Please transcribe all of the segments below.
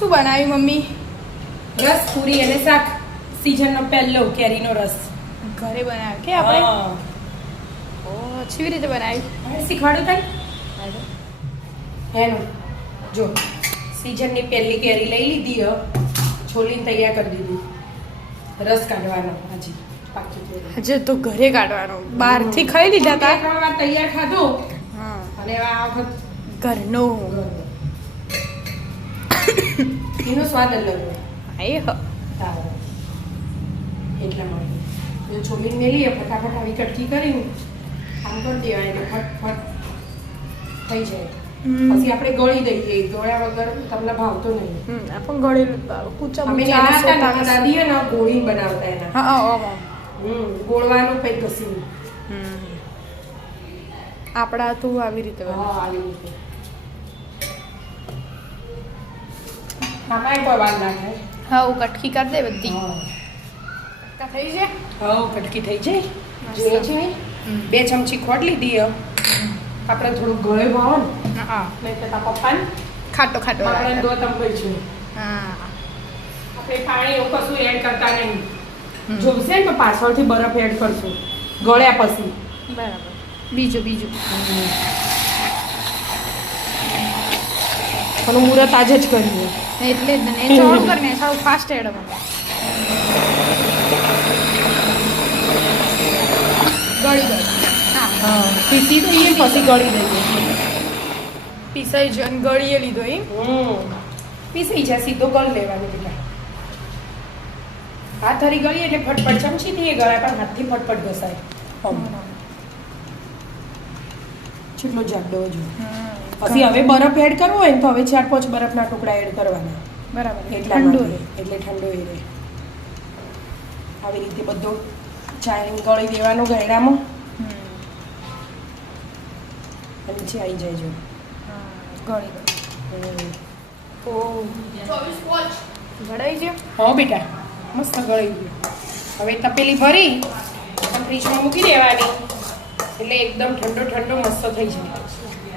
શું બનાવ્યું મમ્મી? રસ પૂરી અને શાક. સીઝનનો પહેલો કેરીનો રસ ઘરે બનાવ્યો કે આપણે? ઓ કેવી રીતે બનાવ્યું? હવે શીખવાડું તને. એનું જો સીઝનની પહેલી કેરી લઈ લીધી છોલીને તૈયાર કરી દીધી. રસ કાઢવાનો હજી પાકી કેરી આજે તો ઘરે કાઢવાનો. બહારથી ખાઈ લીધા હતા. 2-3 વાર તૈયાર ખાધો હા અને આ વખત ઘરનો એનો સ્વાદ અલગ હોય. આય હ તારો એટલા માટે જો છોલીને મેલીએ ફટાફટ આવી કટકી કરીને આમ કરી દેવાય એટલે ફટફટ થઈ જાય. પછી આપણે ગળી દઈએ. ગળ્યા વગર તમને ભાવતો નહીં. આપણ ગળેલું કૂચા અમે નાના હતા ને દાદીએ ને ગોળી બનાવતા એના. હા ગોળવાનું કઈ કશું નહીં. આપણા તો આવી રીતે હા આવી રીતે આમાં કોઈ વાર ના થાય. હા હું કટકી કરી દે બધી. થઈ જાય. હા કટકી થઈ જાય. જોઈએ છે 2 ચમચી ખોટ લીધી આપણે થોડું ગળે ભાવો ને હા નહીં તો તારા પપ્પાને ખાટો ખાટો આપણે દો તમ છે. હા આપણે પાણી એવું કશું એડ કરતા નહીં. જોશે ને તો પાછળથી બરફ એડ કરશું ગળ્યા પછી. બરાબર. બીજું પણ મુહૂર્ત આજે જ કરીએ એટલે જ ને ચાલુ કરીને થોડું ફાસ્ટ એડ ગળી હા પીસી દઈએ પછી ગળી દઈએ. પીસાઈ જો ગળીએ લીધો એ પીસાઈ જાય સીધો ગળી લેવાનું બેટા. હાથ હરી ગળી એટલે ફટફટ ચમચીથી એ ગળાય પણ હાથથી ફટફટ ઘસાય. કેટલો જાડો જો. પછી હવે બરફ એડ કરવો હોય ને તો હવે 4-5 બરફના ટુકડા એડ કરવાના. બરાબર. એટલા ઠંડો એટલે ઠંડો એ રહે. આવી રીતે બધો ચાઈને ગળી દેવાનો ગયડામાં નીચે આવી જાય જો. ગળી ઓ ગળાઈ ગયો. હા બેટા મસ્ત ગળી ગયું. હવે તપેલી ભરી ફ્રીજમાં મૂકી દેવાની એટલે એકદમ ઠંડો મસ્ત થઈ જાય.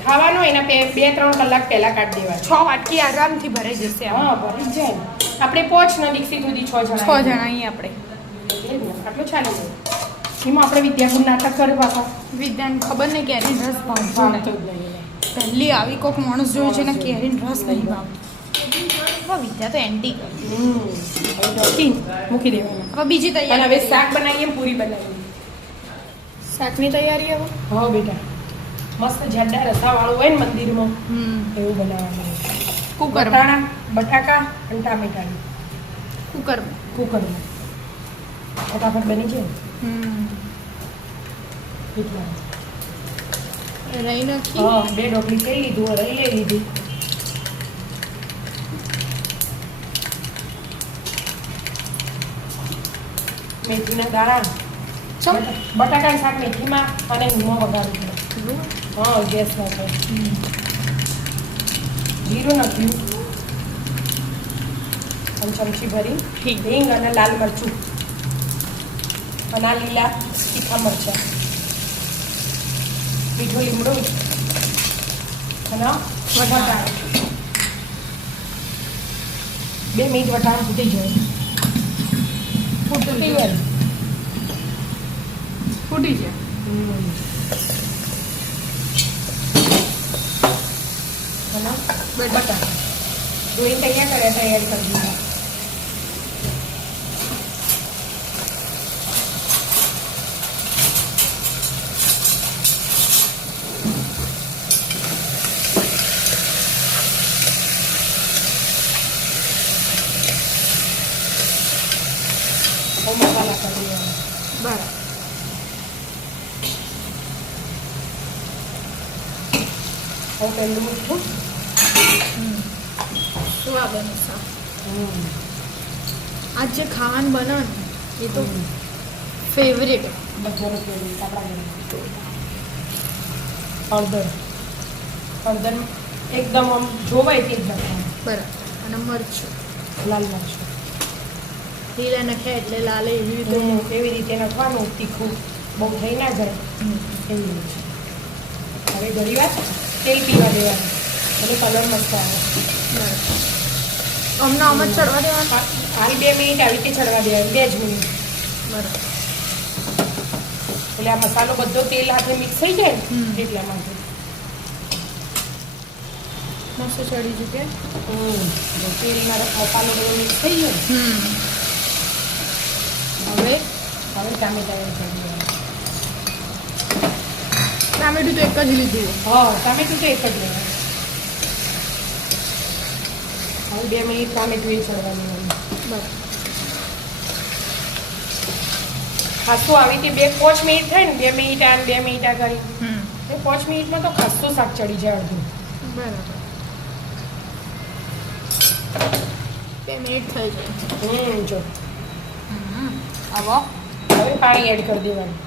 ખાવાનો એના 2-3 કલાક પહેલા કાઢી દેવાનો. 6 વાટકી આરામથી ભરાઈ જશે. હા ભરી જ જાય. આપણે પોચ ન દીક્ષિત સુધી 6 જણા. 6 જણા અહીં આપણે આટલું ચાલી જાય. એમાં આપણે વિદ્યાપુર નાટક કર્યું પાછા. વિદ્યાને ખબર નહીં કેરીન રસ ભાવતો ભાવતો નહીં. જ નહીં. પહેલી આવી કોઈક માણસ જોયું છે ને કેરીન રસ નહીં ભાવતો. વિદ્યા તો એન્ટી મૂકી દેવાનું. હવે બીજી અને તૈયારી. હવે શાક બનાવીએ પૂરી બનાવીએ. શાકની તૈયારી હવે. હા બેટા મસ્ત જાડા રસાવાળું હોય ને મંદિરમાં એવું બનાવવાનું. કુકરમાં. વટાણા બટાકા અને ટામેટાની કુકરમાં. કુકરમાં ફટાફટ બની જાય એટલા. રહી નાખી. હા 2 ડોકલી લઈ લીધું રહી લઈ લીધી. મેથીના દાણા બટાકાનું શાક મેથીમાં અને હિંગમાં વઘારું. હા ગેસ નાખે. જીરું નાખ્યું અને ચમચી ભરી હિંગ અને લાલ મરચું અને આ લીલા તીખા મરચાં મીઠું લીમડું અને વટાણા 2 મિનિટ વટાણા ફૂટી જાય. ફૂટી જાય બટાકા ધોઈને તૈયાર કરી દીધા. મસાલા કરી દેવાના. બરાબર. હવે પહેલું મીઠું શું આ બને શાક? આજ જે ખાવાનું બને એ તો ફેવરેટ. બધાનો ફેવરેટ આપણા ઘરમાં. હળદર એકદમ આમ જોવાય તે જ નાખવાનું. બરાબર. અને મરચું લાલ મરચું લીલા નાખ્યા એટલે લાલ એવી રીતે. એવી રીતે નાખવાનું. તીખું બહુ થઈ ના જાય એવી રીતે. હવે ઘણી વાર તેલ પીવા દેવાનું એટલે કલર મસ્ત આવે. અમને આમ જ ચડવા દેવાના હાલ 2 મિનિટ આવી રીતે ચડવા દેવાની 2 જ મિનિટ બરાબર એટલે આ મસાલો બધો તેલ હાથે મિક્સ થઈ જાય ને એટલા માટે મસ્ત ચડી ચૂકે જો તેલમાં મસાલો બધો મિક્સ થઈ ગયો ને, હવે હવે ટામેટા એડ કરી દેવાના. ટામેટું તો એક જ લીધું હા ટામેટું તો એક જ લેવાનું. હવે 2 મિનિટ ટામેટું એ ચડવા દેવાનું. બરાબર ખાસું આવી રીતે 2-5 મિનિટ થાય ને 2 મિનિટ આ ને 2 મિનિટ આ કરી એ 5 મિનિટમાં તો ખાસું શાક ચડી જાય અડધું. બરાબર 2 મિનિટ થઈ ગઈ જો આવો હવે પાણી એડ કરી દેવાનું.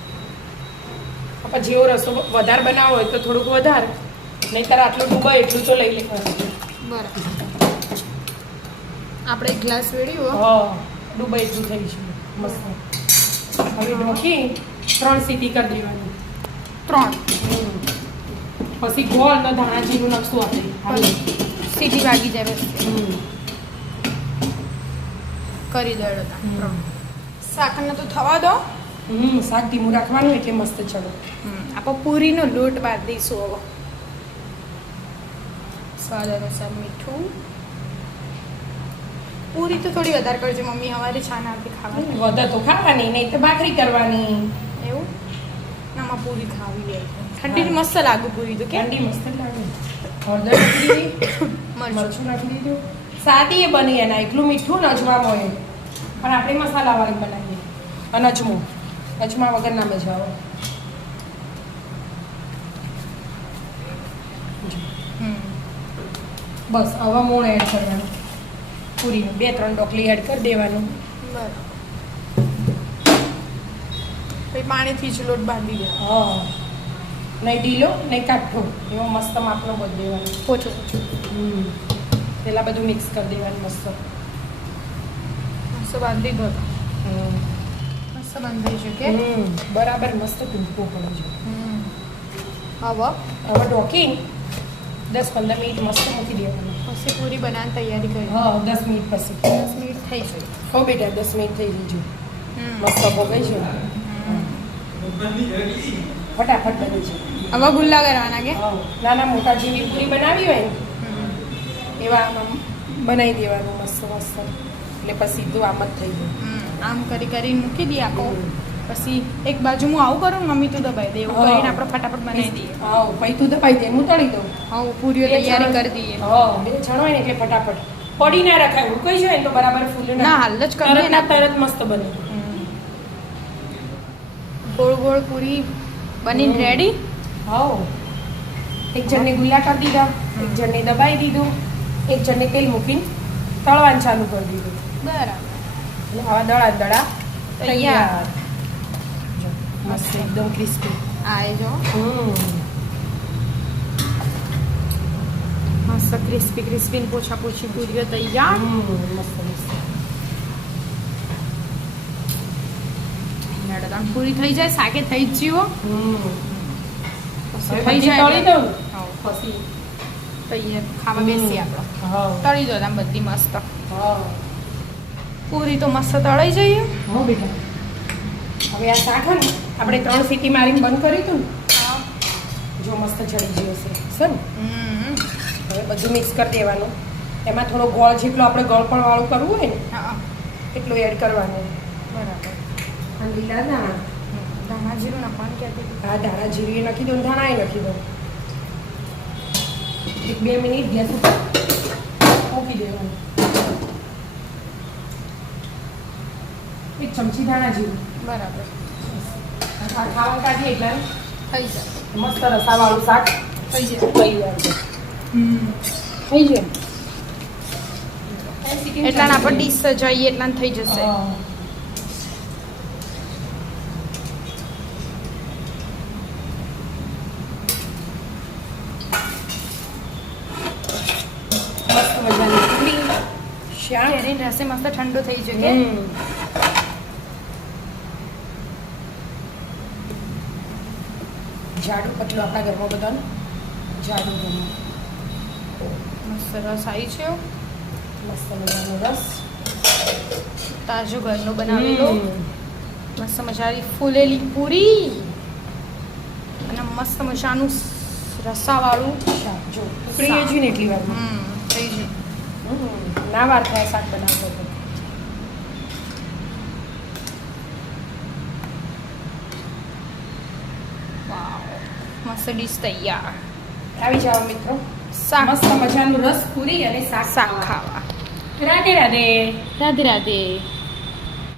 આપણે જેવો રસો વધારે બનાવવો હોય તો થોડુંક વધારે, નહીંતર આટલું ડૂબાય એટલું તો લઈ લેવાનું. બરાબર આપણે એક ગ્લાસ વેડ્યો હા ડૂબાય એટલું થઈ છે મસ્ત. હવે ઢોકી 3 સીટી કરી દેવાની. 3 પછી ગોળ ને ધાણા જીરું નાખશું આપણે. સીટી વાગી જાય બસ કરી દેડો શાકને તો થવા દો. શાક ધીમું રાખવાનું એટલે મસ્ત ચડો. આપણે પૂરીનો લોટ બાંધી દઈશું હવે. સ્વાદ અનુસાર મીઠું. પૂરી તો થોડી વધારે કરજો મમ્મી, અમારે છાના આવતી ખાવાની. વધારે તો ખાવાની નહીં તો ભાખરી કરવાની. એવું નામાં પૂરી ખાવી લે. ઠંડી મસ્ત લાગે પૂરી તો. કેન્ડી મસ્ત લાગે. હળદર નાખી દીધી, મરચું નાખી દીધું. સાદી એ બની એના એકલું મીઠું ને અજમા હોય, પણ આપણે મસાલાવાળી બનાવીએ. અને અજમા વગર ના મજા આવે. બસ હવે મૂળ એડ કરવાનું. પૂરીનું 2-3 ડોકલી એડ કરી દેવાનું. બરાબર પછી પાણીથી જ લોટ બાંધી દે. હા નહીં ઢીલો નહીં કાઠો, એવો મસ્ત માપનો કરી દેવાનો. ઓછો પેલા બધું મિક્સ કરી દેવાનું મસ્ત. મસ્ત બાંધી દો. મસ્ત બાંધી છે કે બરાબર મસ્ત ટૂંકો પડે છે. હવે ઢોકી 10-15 મિનિટ મસ્ત મૂકી દેવાનું. પછી પૂરી બનાવવાની તૈયારી કરી. હા 10 મિનિટ પછી. 10 મિનિટ થઈ છે. હો બેટા 10 મિનિટ થઈ જજો. મસ્ત ભોગાઈ છે. ફટાફટ બની છે. હવે ગુલ્લા કરવાના કે નાના મોટા જેવી પૂરી બનાવી હોય ને એવા આમ બનાવી દેવાનું મસ્ત મસ્ત. એટલે પછી સીધું આમ જ થઈ જાય. આમ કરીને મૂકી દઈએ આખો. પછી એક બાજુ હું આવું કરું ને મમ્મી તું દબાઈ દે. એવું કરીને આપણે ફટાફટ બનાવી દઈએ. હા પછી તું દબાઈ દે, હું તળી દઉં. હા પૂરીઓ તૈયારી કરી દઈએ. હા 2 છણ હોય ને એટલે ફટાફટ પડી ના રખાય. ઉકળી જાય ને તો બરાબર ફૂલે ના હાલ જ કરી દે. તરત મસ્ત બને. ગોળ ગોળ પૂરી બનીને રેડી. હા એક જણને ગુલ્લા કરી દીધા, એક જણને દબાઈ દીધું, એક જણને તેલ મૂકીને તળવાનું ચાલુ કરી દીધું. બરાબર એટલે આવા દડા તૈયાર. જો મસ્ત એકદમ ક્રિસ્પી. આ એ જો મસ્ત ક્રિસ્પી ને પોછા પોછી પૂરીઓ તૈયાર. મસ્ત મસ્ત. પૂરી થઈ જાય, શાકે થઈ જ જીવો થઈ જાય તળી દઉં પછી તૈયાર ખાવા બેસી આપણે. હા તળી દો આમ બધી મસ્ત. હા પૂરી તો મસ્ત તળાઈ જઈએ. હો બેટા હવે આ શાક ને આપણે 3 સીટી મારીને બંધ કર્યું હતું ને, જો મસ્ત ચડી ગયું હશે સર. હવે બધું મિક્સ કરી દેવાનું. એમાં થોડો ગોળ જેટલો આપણે ગળપણ વાળું કરવું હોય ને એટલું એડ કરવાનું. બરાબર અને લીલા ધાણા, ધાણા જીરું નાખવાનું ક્યાંથી? હા ધાણા જીરું એ નાખી દઉં, ધાણા એ નાખી દઉં. 1-2 મિનિટ ગેસ ઉપર મૂકી દેવાનું. 1 ચમચી ધાણા જીરું. બરાબર ખાવા કાઢીએ એટલે થઈ જાય. મસ્ત રસાવાળું શાક થઈ જાય. તૈયાર છે. થઈ જાય એટલા આપણે ડીશ સજાઈએ એટલા થઈ જશે. મસ્ત મજાની પૂરી શાક. કેરી રસે મસ્ત ઠંડો થઈ જશે. જાડું પતલું આપણા ઘરમાં બધાને જાડું ગમે. મસ્ત રસ આવી છે. મસ્ત મજાનો રસ તાજો ઘરનો બનાવેલો મસ્ત મજાની ફૂલેલી પૂરી અને મસ્ત મજાનું રસાવાળું શાક જો ઉકળી જ ને એટલી વાર થઈ ગયું ના વાર થાય શાક બનાવતો તો વાવ મસ્ત ડીશ તૈયાર આવી જાઓ મિત્રો શાક મસ્ત મજાનું રસ પૂરી અને શાક શાક ખાવા રાધે રાધે રાધે રાધે